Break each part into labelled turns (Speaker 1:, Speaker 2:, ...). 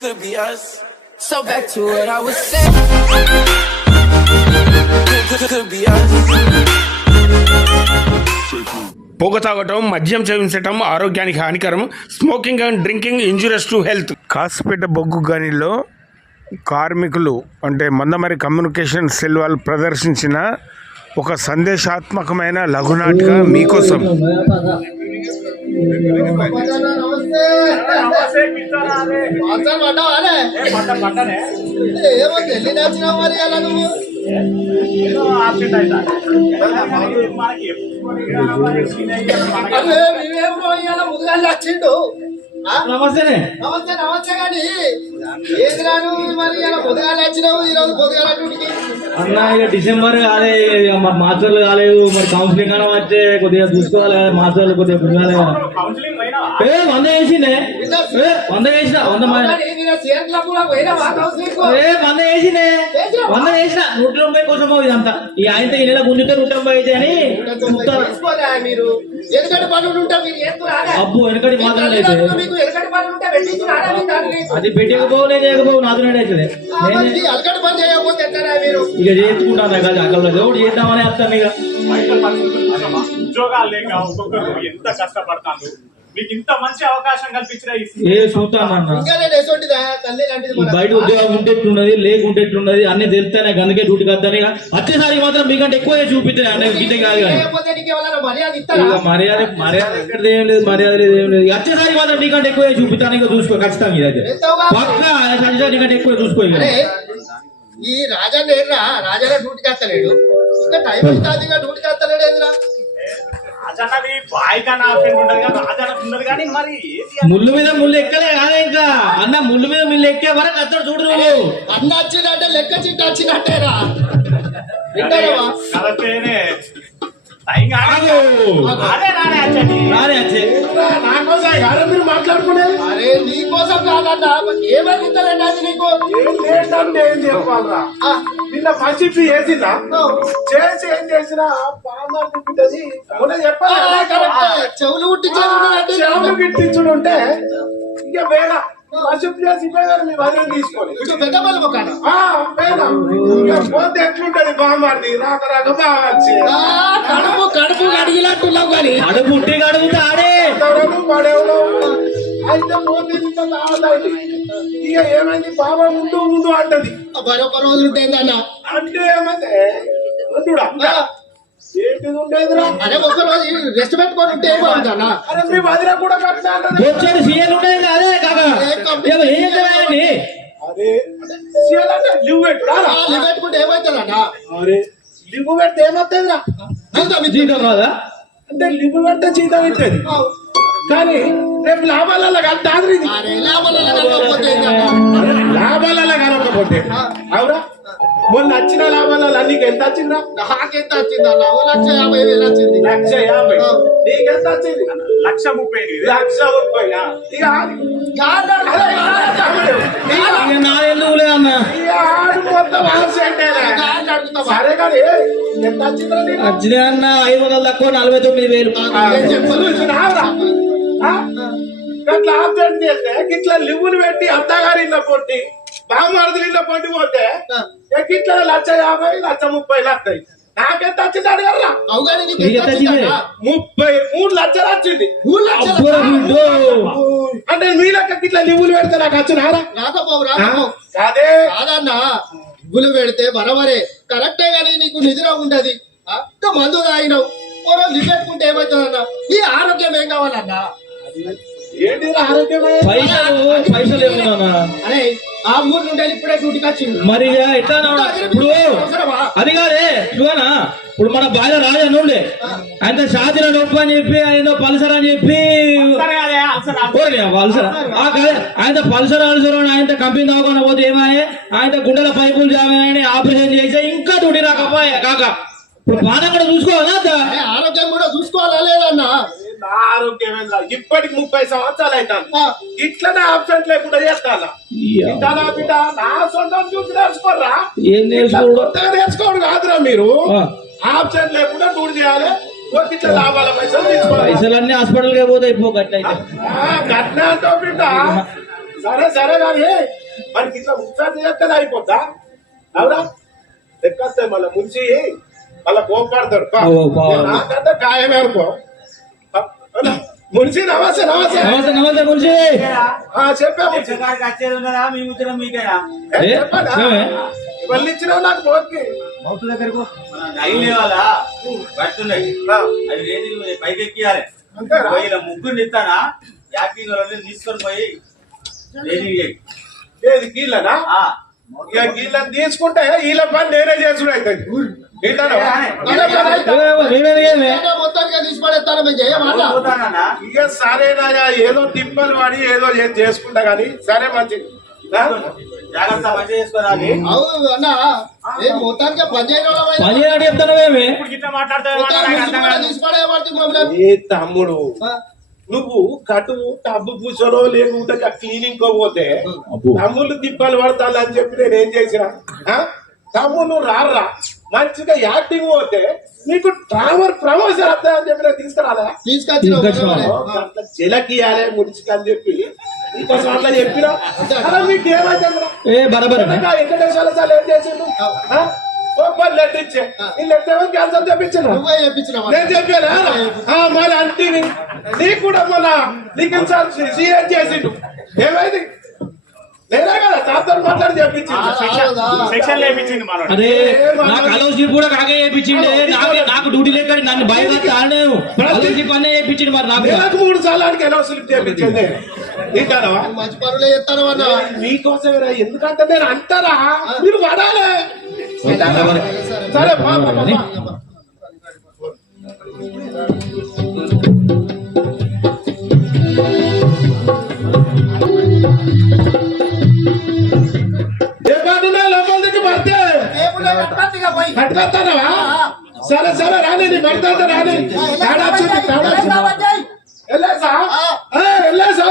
Speaker 1: could be us.
Speaker 2: So back to what I was saying.
Speaker 1: Could, be us.
Speaker 3: పొగ తాగటం మద్యం సేవించటం ఆరోగ్యానికి హానికరం smoking and drinking injurious to health Kasipet బొగ్గు గనిలో కార్మికులు అంటే మందమరి కమ్యూనికేషన్ సెల్ వాళ్ళు ప్రదర్శించిన ఒక సందేశాత్మకమైన లఘునాటిక మీకోసం
Speaker 4: ఏమో తెల్లి నచ్చినావు మరి అలా నువ్వు అరే వచ్చిండు
Speaker 5: నమస్తేనే
Speaker 4: నమస్తే నమస్తే కానీ ఏది రాను మరి ఇలా పొద్దుగా వచ్చినావు ఈరోజు పొద్దుగా డ్యూటీకి
Speaker 5: అన్న ఇక డిసెంబర్ కాలే ఇక మరి మార్చర్లు కాలేదు మరి కౌన్సిలింగ్ అన్న వచ్చే కొద్దిగా చూసుకోవాలి కదా మార్చర్లు కొద్దిగా పిలవాలి కదా ఏ వంద వేసిందే ఏ వంద వేసిన వంద ఏ వంద వేసిందే వంద వేసిన నూట తొంభై కోసం ఇదంతా ఈ ఆయనతో ఈ నెల గుంజుతే నూట తొంభై అయితే అని అబ్బు వెనకటి మాత్రం అయితే అది పెట్టకపోవు నేను చేయకపోవు నాతో అవుతుంది
Speaker 4: ఇక
Speaker 5: ఇక చేసుకుంటాను కదా అక్కడ ఒకటి చేద్దామని వస్తాను ఇక
Speaker 6: ఉద్యోగాలు లేక ఒక్కొక్కరు ఎంత కష్టపడతాను మీకు ఇంత మంచి అవకాశం కల్పించిన
Speaker 5: ఏ చూస్తాను బయట ఉద్యోగం ఉంటే ఎట్లున్నది లేకుంటే ఎట్లున్నది అన్ని తెలుస్తానే అందుకే డ్యూటీకి వస్తాను వచ్చేసారి మాత్రం మీకంటే ఎక్కువ చూపిస్తాయి అన్న గిట్ట కాదు కానీ.
Speaker 4: మర్యాద
Speaker 5: మర్యాద మర్యాద ఏం లేదు మర్యాద లేదు ఏం లేదు. వచ్చేసారి మాత్రం నీకంటే ఎక్కువ చూపిస్తాను ఇక చూసుకో ఖచ్చితంగా ఇదైతే.
Speaker 4: ఎంతోగా
Speaker 5: పక్క సంచారి నీకంటే ఎక్కువ చూసుకో
Speaker 4: ఈ రాజా లేడురా రాజానే డ్యూటీకి వస్తలేడు ఇంకా టైం అవుతుంది ఇంకా డ్యూటీకి వస్తలేడు ఏందిరా
Speaker 6: రాజన్నవి బాయ్ కన్నా ఆప్షన్ ఉండదు కానీ రాజన్న ఉండదు కానీ మరి ఏది
Speaker 5: ముళ్ళు మీద ముళ్ళు ఎక్కలే కాదే ఇంకా? అన్న ముళ్ళు మీద ముళ్ళు ఎక్కే వరకు అత్తడు చూడు నువ్వు.
Speaker 4: అన్న వచ్చినట్టే లెక్క చీట వచ్చినట్టేరా?
Speaker 6: కరెక్టేనే. రానే
Speaker 5: వచ్చే
Speaker 3: నాకోసం కాదు మీరు మాట్లాడుకునేది.
Speaker 4: అరే నీకోసం కాదన్నా. ఏమని ఇస్తారండి అది నీకు?
Speaker 3: ఏంటంటే ఏం చెప్పాలరా? నిన్న మసిపి వేసిందా?
Speaker 4: ఓ.
Speaker 3: చేసి ఏం చేసినా
Speaker 4: ఆ,
Speaker 3: చెప్పాలి.
Speaker 4: చెవులు కుట్టించేది
Speaker 3: చెవులు గిట్టించుడు ఉంటే ఇక వేళ. మసిపి చేసి వేళ మీ వదిలి తీసుకొని.
Speaker 4: కొంచెం పెద్ద పలు మొక్కాడు
Speaker 3: ఆ, వేళ. ఇక పోతే ఎట్లుంటది బామార్ది రాక రాక బాగా
Speaker 4: కడుపు కడుపు కడిగినట్టున్నావు కానీ.
Speaker 5: అడుగు పుట్టి అడుగుతా ఆడే
Speaker 3: పడేవరు అయితే పోతే ఇక ఏమైంది? బాబా ముందు ముందు అంటది.
Speaker 4: మరొక రోజులు ఉంటుందన్న
Speaker 3: అంటే ఏమైతే
Speaker 4: అరే రోజు రెస్ట్ పెట్టుకొని ఉంటే ఏమవుతుందన్నా
Speaker 3: అరే మీ వదిన కూడా
Speaker 5: సీఎల్ ఉన్నాయి అదే కాక? ఏమో ఏం చేద్దామని
Speaker 3: అరే సీఎల్ అంటే లివ్ పెట్టురా?
Speaker 4: లివ్ పెట్టుకుంటే ఏమవుతుందన్నా
Speaker 3: అరే లివ్ పెడితే ఏమవుతుందిరా?
Speaker 5: జీతం కాదా
Speaker 3: అంటే లివ్ పెడితే జీతం ఇస్తుంది కానీ రేపు లాభాలలో ఇది.
Speaker 4: అరే లాభాలలో కలగకపోతే
Speaker 3: అవురా? మొన్న వచ్చిన లాభాలలో నీకు ఎంత వచ్చిందా
Speaker 4: నాకెంత వచ్చిందన్న ఓ లక్ష యాభై వేలు వచ్చింది.
Speaker 3: లక్ష యాభై. నీకెంత వచ్చింది?
Speaker 6: లక్ష ముప్పై
Speaker 3: లక్ష ముప్పై. ఇక.
Speaker 4: కాదు
Speaker 3: ఎంత వచ్చిందా నీకు?
Speaker 5: వచ్చిన అన్న ఐదు వందల తక్కువ నలభై తొమ్మిది వేలు.
Speaker 3: చేస్తే గిట్ల లివ్వులు పెట్టి అత్తగారి ఇళ్ళ పొట్టి బామ్మర్దులు ఇళ్ళ పొట్టి పోతే ఇక గిట్ల లక్ష యాభై లక్ష ముప్పై వస్తాయి. నాకెంత వచ్చింది?
Speaker 4: వచ్చిందన్నా?
Speaker 3: ముప్పై మూడు లక్షలు వచ్చింది.
Speaker 4: మూడు లక్షలు.
Speaker 3: అంటే మీ లెక్క గిట్ల లివ్వులు పెడితే నాకు వచ్చినారా
Speaker 4: రాకపోవు రాకపోవు
Speaker 3: అదే
Speaker 4: కాదన్నా గుళ్ళు పెడితే బరబరే. కరెక్టే గానీ నీకు నిద్ర ఉండదు. మందు తాగినావు. లివ్ పెట్టుకుంటే ఏమవుతుందన్నా? నీ ఆరోగ్యం ఏం కావాలన్నా?
Speaker 5: పైసలు పైసలు ఏమన్నా
Speaker 4: అరే ఆ మూడు నుండి ఇప్పుడే డ్యూటీకి వచ్చిండు.
Speaker 5: మరి ఎట్లా? ఇప్పుడు? అది కాదే చూడనా ఇప్పుడు మన బాగా రాజా నుండే ఆయన షాదిన నొప్పి అని చెప్పి ఆయన పల్సర్ అని చెప్పి పల్సర్ ఆయన పల్సర్. అల్సర్. అని ఆయన కంపెనీ దాకా పోతే ఏమాయే ఆయన గుండెల పైపులు జామని ఆపరేషన్ చేస్తే ఇంకా డ్యూటీ రాకపోయే కాక. ఇప్పుడు పానం కూడా చూసుకోవాలా
Speaker 4: ఆరోగ్యం కూడా చూసుకోవాలా లేదన్నా?
Speaker 3: నా ఆరోగ్యమే. ఇప్పటికి ముప్పై సంవత్సరాలు అవుతాను ఇట్లనే ఆబ్సెంట్ లేకుండా చేస్తానా? బిడ్డ బిడ్డ? నా సొంతం చూసి నేర్చుకోరా కొత్తగా నేర్చుకోడు కాదురా మీరు. ఆబ్సెంట్ లేకుండా టూర్ చేయాలి. ఒక ఇట్లా లాభాల పైసలు తీసుకోవాలి?
Speaker 5: పైసలన్నీ హాస్పిటల్కే పోతాయి పో గట్లయితే.
Speaker 3: అంటావు బిడ్డ. సరే సరే కానీ మనకి ఇట్లా ముచ్చట చేస్తే అయిపోద్దా? అవునా? ఎక్కొస్తాయి మళ్ళీ ముంచి మళ్ళా కోపాడతాడు. పా.
Speaker 7: ఓ, పా.
Speaker 3: నాకంటే ఖాయమే అనుకో? మున్సి నమస్తే నమస్తే.
Speaker 7: నమస్తే నమస్తే మున్షి.
Speaker 3: ఆ, చెప్పా మున్సి.
Speaker 5: కాడికి వచ్చేది ఉన్నదా? మీ ముచ్చడం మీకేనా?
Speaker 3: ఇచ్చినావు నాకు
Speaker 5: వాళ్ళ పట్టున్నాయి.
Speaker 3: ఆ,
Speaker 5: అవి రేజీలు పైకి ఎక్కియాలి. ఇలా ముగ్గురు ఇస్తానా యాక్టింగ్ వాళ్ళని తీసుకొని పోయి
Speaker 3: ఇక తీసుకుంటే వీళ్ళ పని నేనే చేసుడు అవుతుంది
Speaker 5: పోతానన్నా?
Speaker 3: ఇక సరేనాయా ఏదో తిప్పలు వాడి ఏదో చేసి చేసుకుంటా గానీ సరే మంచిది. తమ్ముడు? నువ్వు కటు టబ్బు పూసరో లేకుంటే క్లీనింగ్ పోతే తమ్ముళ్ళు తిప్పలు పడతాను అని చెప్పి నేను ఏం చేసిన? తమ్ముడు రారా మంచిగా యాక్టింగ్ పోతే నీకు ట్రావర్ ప్రమోషన్ వస్తాయని చెప్పి నేను తీసుకురాలే. చిలకియాలే ముడిచికి అని చెప్పి నీకోసం అట్లా చెప్పినా?
Speaker 7: బరబర్
Speaker 3: వెంకటేశ్వర సార్ ఏం చేసిండు? లెటర్ ఇచ్చే ఈ లెటర్ ఏమో క్యాన్సర్
Speaker 4: చెప్పించిన
Speaker 3: నేను చెప్పానా? ఆ, మరి అంటే నీకు కూడా మన నీకు సీఎం చేసిండు. ఏమైంది? కదా మాట్లాడి చెప్పించింది
Speaker 7: నా కాలోషిప్ కూడా కాకే చేయించిండే నాకే నాకు డ్యూటీ లేక నన్ను బయట ఆడలేను. కాలోషిప్ అన్నీ చేయించింది మరి నాకు.
Speaker 3: నెలకు మూడు సార్లు చేపించింది తింటారా
Speaker 4: మంచి పనులే చెప్తాను అన్న
Speaker 3: మీకోసమేరా ఎందుకంటే నేను అంటారా? మీరు పడాలి. సరే పా, పా, పా, పా. ఏ పాటినా లోపలికి పడితే కట్టుకొస్తానవా సరే సరే రాని నీ పడితే రాని తేడా వచ్చింది తేడా వచ్చింది వెళ్ళేసా వెళ్ళేసా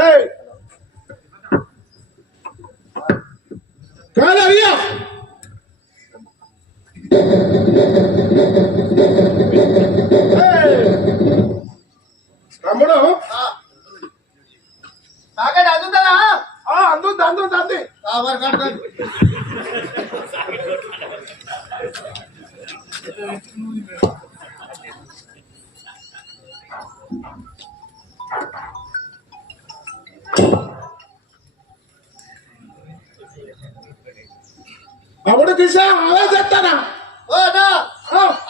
Speaker 3: ఏయ్ కాదు అయ్యా తమ్ముడు
Speaker 4: తాగండి అందుతుందా
Speaker 3: ఆ, అందుంది అందుంది అంది
Speaker 4: మరి కట్టుకోండి
Speaker 3: తమ్ముడు కిషా ఆలోచిస్తానా
Speaker 4: ఓ అన్న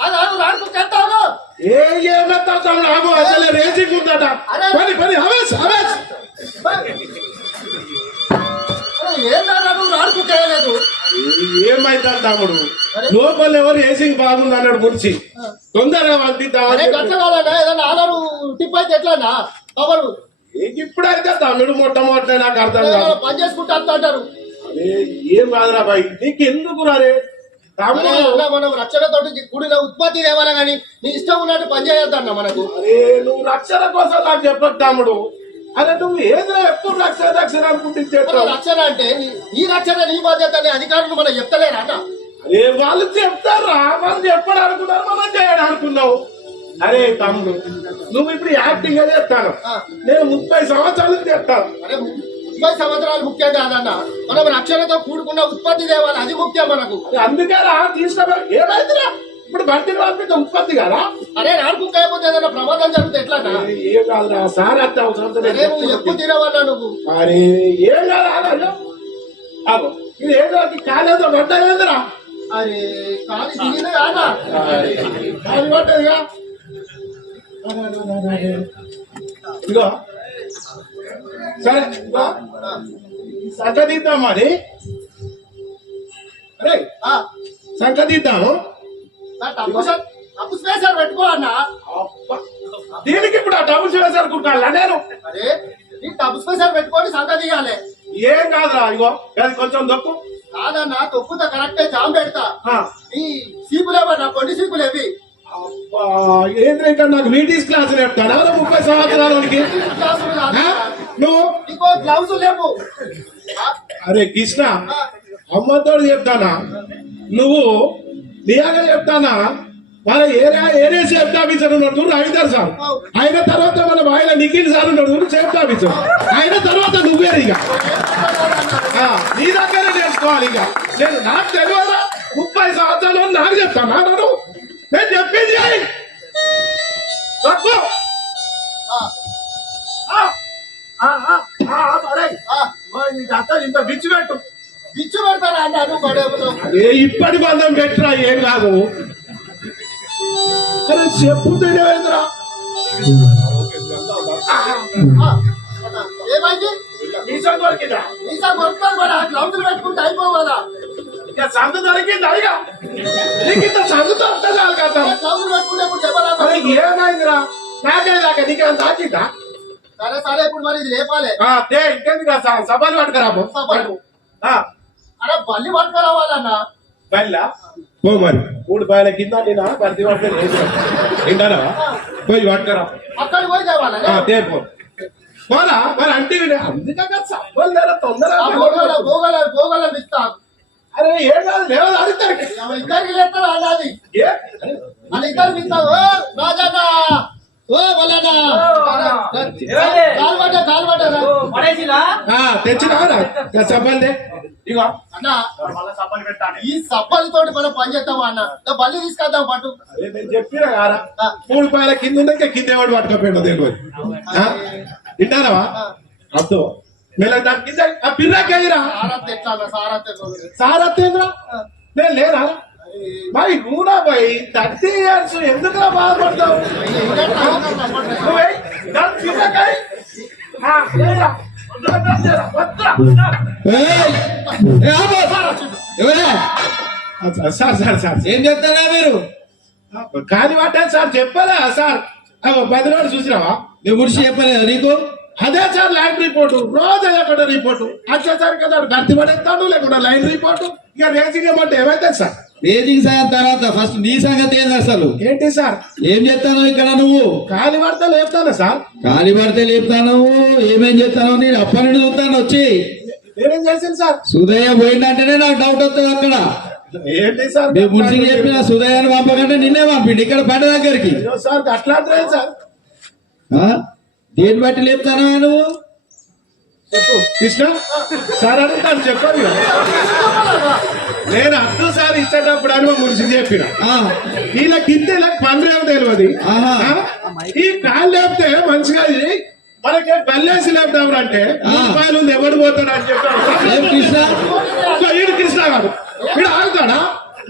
Speaker 4: అది ఆగు రాడుకు చెప్తాను
Speaker 3: ఏ తమ్ముడు ఆగు అసలు రేసింగ్ ఉందట. పని పని హవేస్ హవేస్.
Speaker 4: ఏం నాన్న నువ్వు రాడుకు చేయలేదు.
Speaker 3: ఏమైతాడు తమ్ముడు? లోపల ఎవరు రేసింగ్ బాగుంది అన్నాడు ముడిచి తొందరగా
Speaker 4: టిప్ అయితే
Speaker 3: తమ్ముడు మొట్టమొదటి నాకు అర్థం కాదు.
Speaker 4: పని చేసుకుంటా అంటారు.
Speaker 3: ఏం కాదురా బాయ్? నీకు ఎందుకు రారే
Speaker 4: అన్న మనం రక్షణతోటి కూడిన ఉత్పత్తి తేవాలా కానీ నీ ఇష్టం ఉన్నట్టు పని చేయొద్దన్న మనకు.
Speaker 3: అరే నువ్వు రక్షణ కోసం నాకు చెప్పదు తమ్ముడు అరే నువ్వు ఏదో ఎప్పుడు రక్షణ రక్షణ అనుకుంటే
Speaker 4: రక్షణ అంటే నీ రక్షణ నీ బాధ్యత అని అధికారులు మనం చెప్తలేరా అన్న?
Speaker 3: అరే వాళ్ళు చెప్తారా? వాళ్ళు చెప్పడం అనుకున్నారు మనం చేయడం అనుకున్నావు. అరే తమ్ముడు నువ్వు ఇప్పుడు యాక్టింగ్ అదే చెప్తాను
Speaker 4: ఆ.
Speaker 3: నేను ముప్పై సంవత్సరాలు చెప్తాను
Speaker 4: అరే ముప్పై సంవత్సరాలు ముఖ్యం కాదన్న. మనం రక్షణతో కూడుకున్న ఉత్పత్తి తేవాలి అది ముఖ్యం మనకు.
Speaker 3: అందుకే ఏమైందిరా? ఇప్పుడు పంపితే ఉత్పత్తి కదా?
Speaker 4: అరే కాయపోతే ఏదైనా ప్రమాదం జరిగితే ఎట్లా అన్న?
Speaker 3: ఏం కాదురా సార్ అవసరం
Speaker 4: నువ్వు ఎప్పుడు తినవన్నా నువ్వు.
Speaker 3: అరే ఏం కాదు అలా అగో ఇది ఏదో కాలేదో పడ్డలేదురా
Speaker 4: అరే కాదు కాదా?
Speaker 3: ఇగో సరే. సంగతిద్దాం మరి అరే
Speaker 4: ఆ,
Speaker 3: సంగతిద్దాము
Speaker 4: నా తప్పు స- తప్పు స్పేసర్ పెట్టుకో అన్న.
Speaker 3: దీనికి ఇప్పుడు ఆ డబ్బులు చేసేసుకుంటా నేను.
Speaker 4: అరే నీ తప్పు స్పేసర్ పెట్టుకొని తీయాలి
Speaker 3: ఏం కాదురా ఇగో అది కొంచెం దొక్కు.
Speaker 4: కాదన్నా తొక్కుతా కరెక్టే జామ్ పెడతా.
Speaker 3: ఆ.
Speaker 4: ఈ సీపులేవన్నా కొన్ని
Speaker 3: ఏంద్రా ఇంకా నాకు వీటీస్ క్లాస్ చెప్తాను ఎవరో ముప్పై సంవత్సరాలకి.
Speaker 4: క్లాసులు?
Speaker 3: నువ్వు
Speaker 4: నీకో గ్లౌజ్ లేవు.
Speaker 3: అరే కృష్ణ అమ్మతో చెప్తానా? నువ్వు నియాగా చెప్తానా? మన ఏరియా ఏరియా సేఫ్ ఆఫీసర్ ఉన్నాడు రవీందర్ సార్. ఆయన తర్వాత మన ఆయన నిఖిల్ సార్ ఉన్నాడు సేఫ్ ఆఫీసర్. ఆయన తర్వాత నువ్వే ఇక. నీ దగ్గరే నేర్చుకోవాలి ఇక. నేను నాకు తెలియదా ముప్పై సంవత్సరాలు నాకు చెప్తాను. నేను చెప్పింది చేయి. తప్పు. ఇంత బిచ్చు పెట్టు.
Speaker 4: పిచ్చి పెడతారా అన్న నువ్వు పడేవుతావు
Speaker 3: ఏ ఇప్పటి బంధం పెట్టరా ఏం కాదు. అరే చెప్పు తెలియదురా
Speaker 4: ఏమైంది?
Speaker 3: మీసం దొరికిందా
Speaker 4: కొడతారు మరి ఆ గ్రౌండ్ పెట్టుకుంటే అయిపోవాలా?
Speaker 3: ఇక సందు దొరికిందా నీకు ఇంత సందు దొరకదా
Speaker 4: పెట్టుకుంటే
Speaker 3: ఏమైందిరా? నాకే దాకా నీకు అంత తాకిందా?
Speaker 4: సరే సరే ఇప్పుడు మరి ఇది లేపాలి.
Speaker 3: ఇంకెందుకు ఆ స- సభలు పట్టుకురాబో
Speaker 4: సభలు.
Speaker 3: ఆ,
Speaker 4: అరే బల్లి పట్టుకురావాలన్నా.
Speaker 3: బయలుదా పో మరి. మూడు బయల కింద నేను ప్రతి వాటి వింటారా పోయి పట్టుకురా
Speaker 4: అక్కడికి పోయి తేవాలా.
Speaker 3: ఆ, తే పో. పోరా మరి అంటే అందుకే కదా సభలు లేరా తొందర
Speaker 4: భోగల భోగల భోగల ఇస్తా
Speaker 3: అరే ఏం కాదు లేవదు అడుగుతారు
Speaker 4: ఇద్దరికి లేస్తారా అన్నది?
Speaker 3: ఏ?
Speaker 4: వాళ్ళ ఇద్దరికి ఇస్తా
Speaker 3: తెచ్చినావరా సభలు ఇగో
Speaker 4: అన్న
Speaker 6: మళ్ళీ సబ్బలు
Speaker 4: ఈ సబ్బలతోటి మనం పని చేద్దాం అన్న? దా బల్లి తీసుకొద్దాం పట్టు
Speaker 3: నేను చెప్పిన కారా. మూడు పాయల కింద ఉండే కింద ఎవడు పట్టుకపోయిండు తెలియదు. ఆ? వింటారా అద్దు మెల్ల దాని కింద ఆ
Speaker 4: సారత్ ఎట్లా అన్న సారత్ ఎట్లా
Speaker 3: సారత్యేంద్ర నేను లేరా మరి కూడా పోయి థర్టీ ఇయర్స్ ఎందుకు బాధపడతావు? వద్దురా. ఆ, సార్ సార్ సార్
Speaker 7: ఏం చెప్తారా మీరు?
Speaker 3: కాని పట్టాను సార్ చెప్పలే సార్. పది రోజులు చూసినావా?
Speaker 7: నీ గురించి చెప్పలేదు నీకు?
Speaker 3: అదే సార్ లైన్ రిపోర్టు రోజు అదొకటి రిపోర్టు వచ్చేసరికి కదా భర్తీ పడేస్తాడు లేకుండా లైన్ రిపోర్టు ఇక రేసింగ్ ఏమంటే ఏమైతే సార్?
Speaker 7: రేజింగ్ సాయం తర్వాత ఫస్ట్ నీ సంగతి ఏంది అసలు?
Speaker 3: ఏంటి సార్?
Speaker 7: ఏం చెప్తాను ఇక్కడ నువ్వు?
Speaker 3: కాలి పడితే లేపుతానా సార్?
Speaker 7: కాలి పడితే లేపుతాను ఏమేం చెప్తాను నేను అప్పటి నుండి చూస్తాను వచ్చి.
Speaker 3: నేనేం చేసింది సార్?
Speaker 7: సుదయ్య పోయిందంటేనే నాకు డౌట్ వస్తుంది అక్కడ.
Speaker 3: ఏంటి సార్?
Speaker 7: మేము మున్సికి చెప్పిన సుదయ్యని పంపకంటే నిన్నే పంపిండి ఇక్కడ పంట దగ్గరికి.
Speaker 3: సార్ అట్లా అంటే సార్?
Speaker 7: ఆ? దేన్ని బట్టి లేపుతానా నువ్వు?
Speaker 3: చెప్పు. కృష్ణ సార్ అడుగుతాను చెప్పాను కదా. నేను అద్దు సార్ ఇచ్చేటప్పుడు అని మా మురిసి చెప్పిన.
Speaker 7: ఆ,
Speaker 3: వీళ్ళకి ఇంతే పండ్రు ఏమో తెలియదు? ఈ కాలు లేపితే మంచిగా మనకి బల్లేసి లేపుదాం అంటే రూపాయలు ఉంది ఎవడు పోతాడు అని
Speaker 7: ఏం కృష్ణ?
Speaker 3: చెప్పాడు ఈడు కృష్ణ గారు వీడు ఆగుతాడా?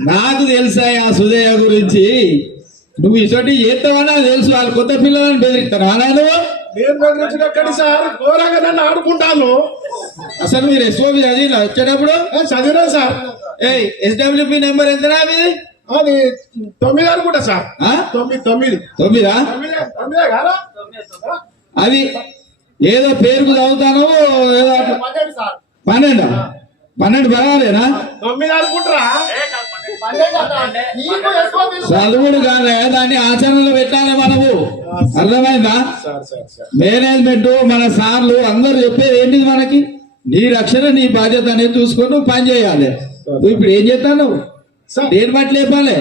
Speaker 7: నాకు తెలుసా ఆ సుదయ్య గురించి? నువ్వు ఇటువంటి చేస్తావని నాకు తెలుసు వాళ్ళు కొత్త పిల్లలను బెదిరిస్తాను అలా నువ్వు?
Speaker 3: నేను బెదిరించినక్కడి సార్ ఘోరంగా నన్ను ఆడుకుంటాను.
Speaker 7: అసలు మీరు ఎస్ఓబి చదివినా వచ్చేటప్పుడు?
Speaker 3: ఏ, చదివినా సార్.
Speaker 7: ఏయ్ ఎస్డబ్ల్యూపీ నెంబర్ ఎంతనా మీది?
Speaker 3: అది తొమ్మిది అనుకుంటా సార్.
Speaker 7: ఆ?
Speaker 3: తొమ్మిది తొమ్మిది.
Speaker 7: తొమ్మిదా?
Speaker 3: తొమ్మిదే తొమ్మిదే కాదా?
Speaker 7: అది ఏదో పేరుకు చదువుతాను ఏదో.
Speaker 4: పన్నెండు సార్.
Speaker 7: పన్నెండు? పన్నెండు బరాలేనా
Speaker 3: తొమ్మిది అనుకుంటారా?
Speaker 7: చదువుడు కాదే దాన్ని ఆచరణలో పెట్టాలి మనము. అర్థమైందా?
Speaker 3: సార్ సార్ సార్
Speaker 7: మేనేజ్మెంట్ మన సార్లు అందరూ చెప్పేది ఏంటిది మనకి? నీ రక్షణ నీ బాధ్యత అనేది చూసుకొని నువ్వు పని చేయాలి. నువ్వు ఇప్పుడు ఏం చేస్తాను
Speaker 3: సార్.
Speaker 7: దేని బట్టి లేపాలి?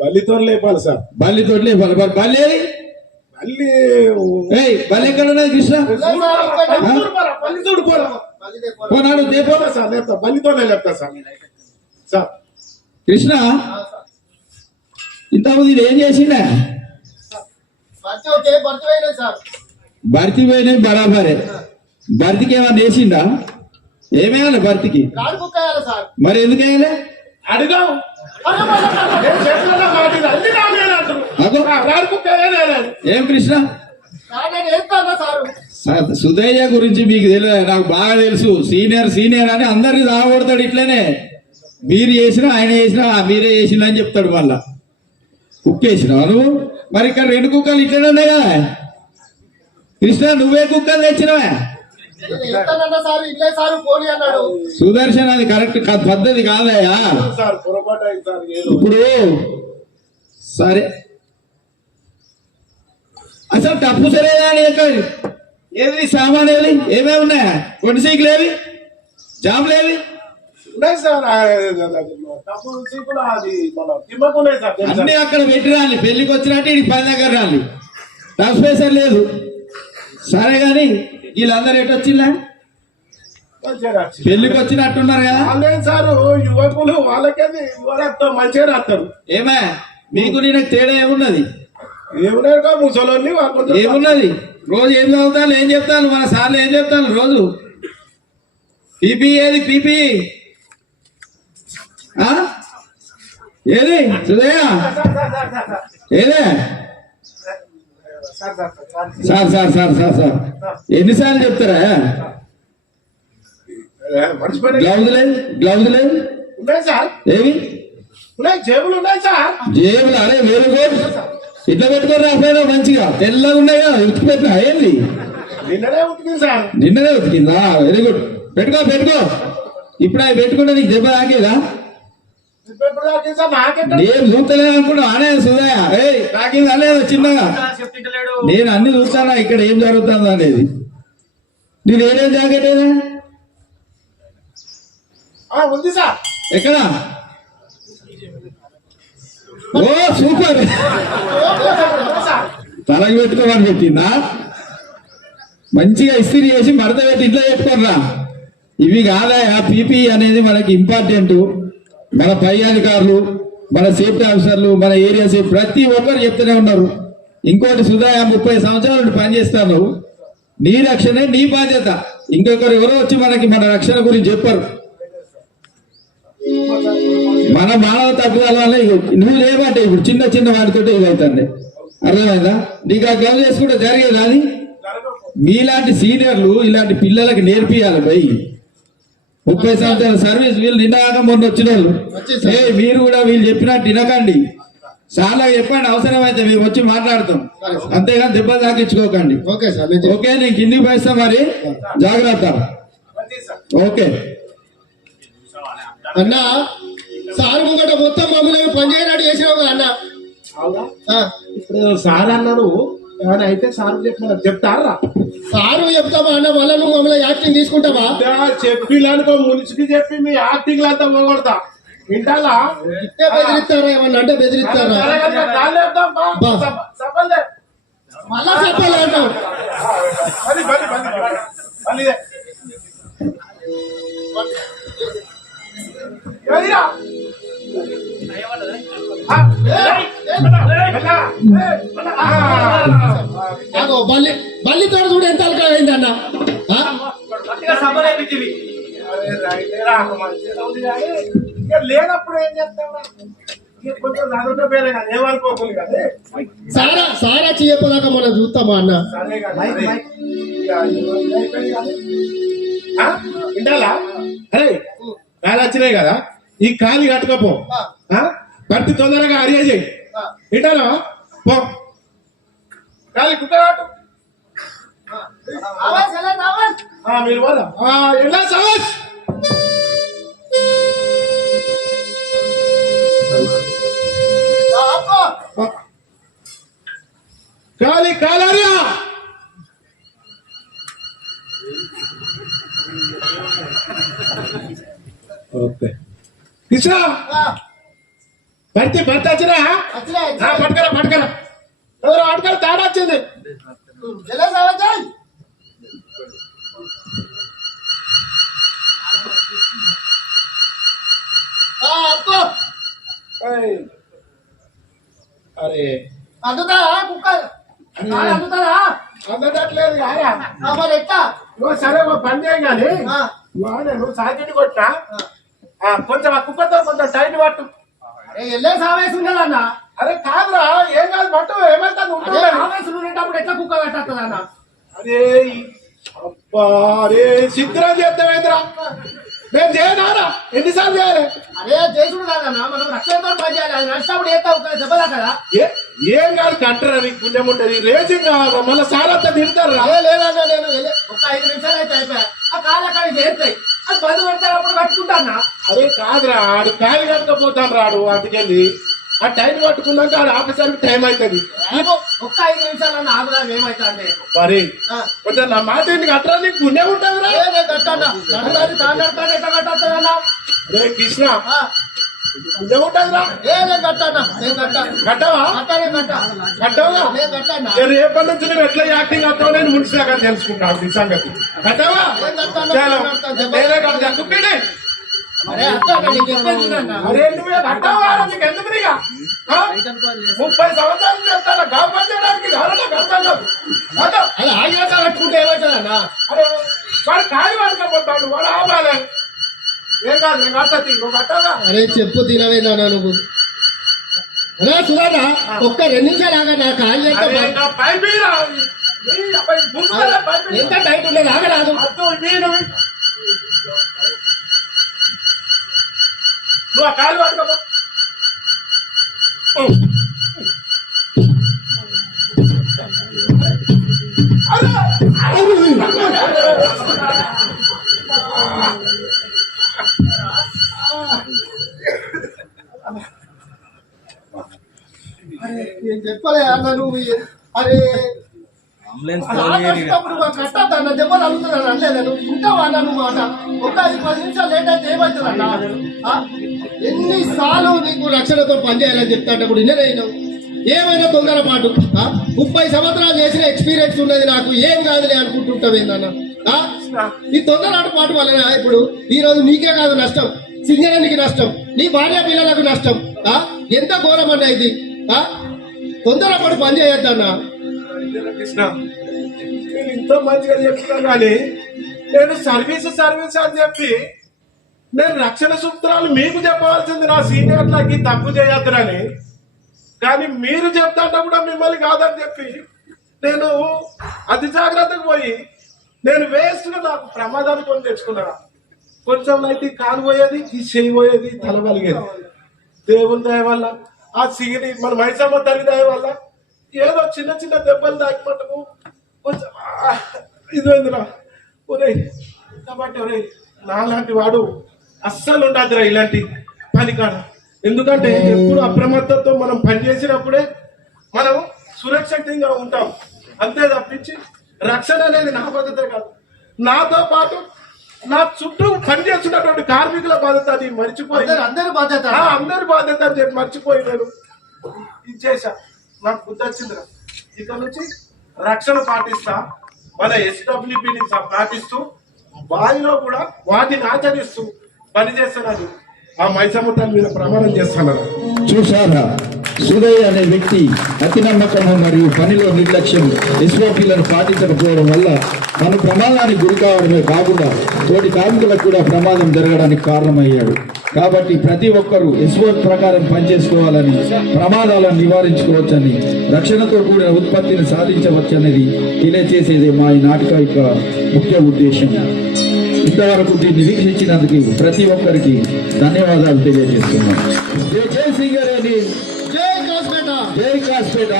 Speaker 3: బల్లితో లేపాలి సార్.
Speaker 7: బల్లి తోటి లేపాలి. మరి బల్లి ఏది?
Speaker 3: బల్లి
Speaker 7: ఏయ్ బల్లి ఎక్కడ ఉన్నది కృష్ణ? పోనాడు
Speaker 3: లేపుతా సార్. సార్
Speaker 7: కృష్ణ ఇంతకు ఇది ఏం చేసిండే?
Speaker 4: భర్తీ
Speaker 7: పోయినవి బరాబరే. భర్తీకి ఏమన్నా వేసిండా? ఏమేయాలి భర్తీకి? మరి ఎందుకు వేయాలి?
Speaker 3: కేయలేదు.
Speaker 7: ఏం కృష్ణ? సుధయ్య గురించి మీకు తెలియదు. నాకు బాగా తెలుసు. సీనియర్ సీనియర్ అని అందరిని రాబడతాడు ఇట్లనే. మీరు చేసినా ఆయన చేసినా "ఆ, మీరే చేసిన అని చెప్తాడు మళ్ళా. కుక్ వేసినావు నువ్వు? మరి ఇక్కడ రెండు కుక్కలు ఇట్లనే ఉన్నాయి కదా? కృష్ణ నువ్వే కుక్కలు తెచ్చినవా? సుదర్శన్ అది కరెక్ట్ పద్ధతి
Speaker 3: ఏదో.
Speaker 7: ఇప్పుడు సరే. అసలు తప్పు సరేనా అని ఏది సామాన్ ఏది? ఏమేమి ఉన్నాయా? కొన్ని సీకులు ఏవి? జాబులేవి
Speaker 3: ఉన్నాయి ఉన్నాయి సార్?
Speaker 7: అన్ని అక్కడ పెట్టి రాలి పెళ్ళికి వచ్చినట్టు ఇది పని దగ్గర రాలి స్పేసర్ లేదు. సరే గాని వీళ్ళందరూ ఎటు వచ్చిందా. పెళ్ళికి వచ్చినట్టున్నారు కదా.
Speaker 3: వాళ్ళేం సారు యువకులు వాళ్ళకేది యువరత్వం మంచిగా రాస్తారు.
Speaker 7: ఏమే? మీకు నేను తేడా ఏమున్నది?
Speaker 3: ఏమన్నా ముసలోని వాళ్ళు
Speaker 7: ఏమున్నది? రోజు ఏం చదువుతాను ఏం చెప్తాను? మన సార్లు ఏం చెప్తాను రోజు? పీపీ ఏది? పీపీ? ఏది? సుదయ ఏదే?
Speaker 3: Sir sir sir
Speaker 7: sir sir. ఎన్నిసార్లు చెప్తారా? గ్లౌజ్ లేదు గ్లౌజ్ లేదు
Speaker 3: జేబులు ఉన్నాయి సార్.
Speaker 7: జేబులు అరే వేరు కోట్. ఇట్లా పెట్టుకొని రాసాడు మంచిగా. తెల్లగా ఉన్నాయి? కదా ఉతికి పెట్టినా ఏంది?
Speaker 3: నిన్ననే ఉతికింది సార్.
Speaker 7: నిన్ననే ఉతికిందా? వెరీ గుడ్ పెట్టుకో పెట్టుకో. ఇప్పుడు అవి పెట్టుకుంటే నీకు దెబ్బ తాకేదా నేను చూస్తలేదు అనుకున్నా ఏయ్ తాకిందా లేదా చిన్నగా. నేను అన్ని చూస్తానా ఇక్కడ ఏం జరుగుతుందో అనేది. నేను ఏదేం జాకెట్
Speaker 3: ఉంది సార్.
Speaker 7: ఎక్కడ? Oh super. తలకి పెట్టుకోమని పెట్టిందా? మంచిగా ఇస్త్రీ చేసి మడత పెట్టి ఇంట్లో పెట్టుకోరా ఇవి కాదయా పీపీ అనేది మనకి ఇంపార్టెంట్ మన పై అధికారులు మన సేఫ్టీ ఆఫీసర్లు మన ఏరియా సేఫ్ ప్రతి ఒక్కరు చెప్తూనే ఉన్నారు. ఇంకోటి సుధా ముప్పై సంవత్సరాలు నుండి పనిచేస్తాను. నీ రక్షణే నీ బాధ్యత. ఇంకొకరు ఎవరో వచ్చి మనకి మన రక్షణ గురించి చెప్పరు. మన మానవ తగ్గుదల వల్ల నువ్వు లేవంటే ఇప్పుడు చిన్న చిన్న వాటితో ఇదవుతుంది. అర్థమైందా? నీకు ఆ గౌరవ చేసుకుంటే జరిగేది అది. మీలాంటి సీనియర్లు ఇలాంటి పిల్లలకి నేర్పియాలి భయ్ ముప్పై సంవత్సరాల సర్వీస్ వీళ్ళు నిన్నగాక మొన్న వచ్చిన వాళ్ళు. ఏ మీరు కూడా వీళ్ళు చెప్పినట్టు వినకండి చాలా చెప్పండి అవసరమైతే మేము వచ్చి మాట్లాడతాం. అంతేగాని దెబ్బలు తాకించుకోకండి.
Speaker 4: ఓకే సార్ నేను
Speaker 7: ఓకే నేను కిందికి పోయిస్తా మరి. జాగ్రత్త. ఓకే.
Speaker 4: అన్న సార్ ముంగట మొత్తం మమ్మల్ని పనిచేయనాడు చేసినావు అన్న?
Speaker 3: అవునా?
Speaker 4: ఆ,
Speaker 3: ఇప్పుడు సార్ అన్నాడు ఏమైనా అయితే సార్ చెప్పిన చెప్తారా
Speaker 4: సారు చెప్తావా అన్న మళ్ళీ నువ్వు మమ్మల్ని యాక్టింగ్ తీసుకుంటావా
Speaker 3: చెప్పి అనుకో మునిసికి చెప్పి మీ యాక్టింగ్ అంతా పోగొడతా వింటాలా
Speaker 4: ఇట్టే బెదిరిస్తారా ఏమన్నా అంటే బెదిరిస్తారా. మళ్ళా చెప్పాలి అంటావు
Speaker 3: బలి, లేనప్పుడు ఏం చేస్తావా
Speaker 4: సారా సారా చేయకపోదాకా మనం చూస్తామా అన్న?
Speaker 3: వింటాలా అరే కాలు వచ్చినాయి కదా. ఈ కాలు కట్టుకపో. భర్తీ తొందరగా అరియా చేయి. వింటారా? పో. కాలి కుట్టరాటు మీరు పోదా ఎలా సవాస్? కృష్ణ భర్తీ భర్త వచ్చినా ఆ, పట్టుకరా పట్టుకరా ఎవరో ఆడుకరా తాడా వచ్చింది ఏయ్. అరే
Speaker 4: అందుతారా కుక్కర్
Speaker 3: అందట్లేదు కారా
Speaker 4: మరి ఎట్లా
Speaker 3: నువ్వు సరే ఒక పని చేయ కానీ వాడే నువ్వు సాకెట్ కొట్టినా ఆ, కొంచెం ఆ కుక్కతో కొంచెం టైట్ పట్టు.
Speaker 4: వెళ్ళే సావేసి ఉండాలన్న
Speaker 3: అరే కాదురా ఏం కాదు పట్టు ఏమైతే
Speaker 4: అదే
Speaker 3: ఉంటుంది
Speaker 4: సావేసి ఉండేటప్పుడు ఎట్లా కుక్క పెట్టేస్తుంది అన్న
Speaker 3: అరే అబ్బా అరే సిద్ధరం చేద్దామేంద్రా? నేను చేయనారా? ఎన్నిసార్లు చేయాలి?
Speaker 4: అదే చేసుడు కాదన్న మనం రక్షణతో పని చేయాలి అది నడిచినప్పుడు ఏతా దెబ్బ కదా
Speaker 3: ఏ- ఏం కాదు కట్టరా నీకు పుణ్యం ఉంటుంది రేసింగ్ మళ్ళీ సారంతా తిడతారా?
Speaker 4: అదే లేదన్నా నేను ఒక ఐదు నిమిషాలు అయితే అయిపోయా. ఆ కాళ్ళు అక్కడ చేరుతాయి. అది బంద్ పెడతారు అప్పుడు కట్టుకుంటా అన్న
Speaker 3: అరే కాదురా ఆడు కాలి కట్టకపోతాను రాడు వాటికెళ్ళి ఆ టైం పట్టుకున్నాక ఆడ ఆఫీసర్కి టైం అవుతుంది
Speaker 4: ఒక్క ఐదు నిమిషాలు ఆగుదా ఏమైతుంది?
Speaker 3: మరి కొంచెం నా మాట నీకు అట్లా నీకు పుణ్యం ఉంటుంది రా కృష్ణ పుణ్యం
Speaker 4: ఏ నేను కట్టానా నేను కట్టా
Speaker 3: కట్టవా?
Speaker 4: కట్టానే కట్టా.
Speaker 3: కట్టవా
Speaker 4: నేను కట్టానా
Speaker 3: నేను రేపటి నుంచి నువ్వు ఎట్లా యాక్టింగ్ అవుతావు నేను మున్సిపాగా తెలుసుకుంటాను ఈ సంగతి. కట్టవా?
Speaker 4: నేను కట్టాను,
Speaker 3: ముప్పై సంవత్సరాలు చేస్తాను గాబర్ చేయడానికి ఎవరన్నా కడతాను కట్టు.
Speaker 4: అలా ఆగినాక కట్టుకుంటే ఏమవుతుందన్నా?
Speaker 3: అరే వాడు కాలి పడుకోపోతాడు వాడు ఆపాలి. ఏం కాదు నేను కడతా తీ. నువ్వు
Speaker 4: అరే చెప్పు అన్నా సుధానా ఒక్క రెండు నిమిషాలు ఆగా నా కాళ్ళు ఎంత
Speaker 3: నా పైపు
Speaker 4: టైట్ ఉండదు ఆగరాదు
Speaker 3: నేను నువ్వు ఆ కాలు పట్టుకోపో
Speaker 4: నేను చెప్పలే అన్న నువ్వు అరే ఎన్నిసార్లు నీకు రక్షణతో పనిచేయాలని చెప్తాంటప్పుడు ఇన్నరైనావు ఏమైనా తొందరపాటు? ముప్పై సంవత్సరాలు చేసిన ఎక్స్పీరియన్స్ ఉన్నది నాకు ఏం కాదులే అనుకుంటుంటావేందన్న? ఈ తొందరపాటు పాటు వలన ఇప్పుడు. ఈ రోజు నీకే కాదు నష్టం. సింగరానికి నష్టం. నీ భార్య పిల్లలకు నష్టం. ఆ? ఎంత ఘోరం అన్న ఇది? తొందరపాటు పని చేయొద్దన్నా.
Speaker 3: కృష్ణ నేను ఎంతో మంచిగా చెప్తున్నా కానీ నేను సర్వీస్ సర్వీస్ అని చెప్పి నేను రక్షణ సూత్రాలు మీకు చెప్పవలసింది నా సీనియర్లకి తప్పు చేయొద్దునని కానీ మీరు చెప్తా కూడా మిమ్మల్ని కాదని చెప్పి నేను అతి జాగ్రత్తకు పోయి నేను వేస్తున్న నాకు ప్రమాదాన్ని కొని తెచ్చుకున్నా. కొంచెం అయితే ఈ కాలు పోయేది ఈ చెయ్యి పోయేది తల పలిగేది. దేవుని దయ వల్ల ఆ సిగిరి మన మైసమ్మ తల్లి దయ వల్ల ఏదో చిన్న చిన్న దెబ్బలు తాకిపట్టకు కొంచెం ఆ, ఇది ఏందిరా ఒరే కాబట్టి ఒరే నాలాంటి వాడు అస్సలు ఉండదురా ఇలాంటి పని కాడ ఎందుకంటే ఎప్పుడు అప్రమత్తతో మనం పనిచేసినప్పుడే మనం సురక్షితంగా ఉంటాం. అంతే తప్పించి రక్షణ అనేది నా బాధ్యత కాదు. నాతో పాటు నా చుట్టూ పనిచేస్తున్నటువంటి కార్మికుల బాధ్యత అది. మర్చిపోయి
Speaker 4: అందరు బాధ్యత.
Speaker 3: అందరి బాధ్యత అని చెప్పి మర్చిపోయి నేను ఇచ్చేసా నాకు బుద్ధి వచ్చిందిరా. ఇక్కడ నుంచి రక్షణ పాటిస్తా. మన ఎస్డబ్ల్యూపీని పాటిస్తూ వారిలో కూడా వాటిని ఆచరిస్తూ పనిచేస్తానని ఆ మైసమ్మ మీద ప్రమాణం చేస్తాను
Speaker 7: చూసారా సుదయ్ అనే వ్యక్తి అతి నమ్మకము మరియు పనిలో నిర్లక్ష్యం ఎస్ఓపీలను పాటించకపోవడం వల్ల తను ప్రమాదానికి గురి కావడమే కాకుండా తోటి కార్మికులకు కూడా ప్రమాదం జరగడానికి కారణమయ్యాడు. కాబట్టి ప్రతి ఒక్కరూ ఎస్ఓ ప్రకారం పనిచేసుకోవాలని ప్రమాదాలను నివారించుకోవచ్చని రక్షణతో కూడిన ఉత్పత్తిని సాధించవచ్చనేది తెలియచేసేదే మా ఈ నాటక యొక్క ముఖ్య ఉద్దేశం. ఇంతవరకు దీన్ని వీక్షించినందుకు ప్రతి ఒక్కరికి ధన్యవాదాలు తెలియజేస్తున్నాను జై జై సింగరేణి
Speaker 4: జై కాస్పేట.
Speaker 7: జై కాస్పేట.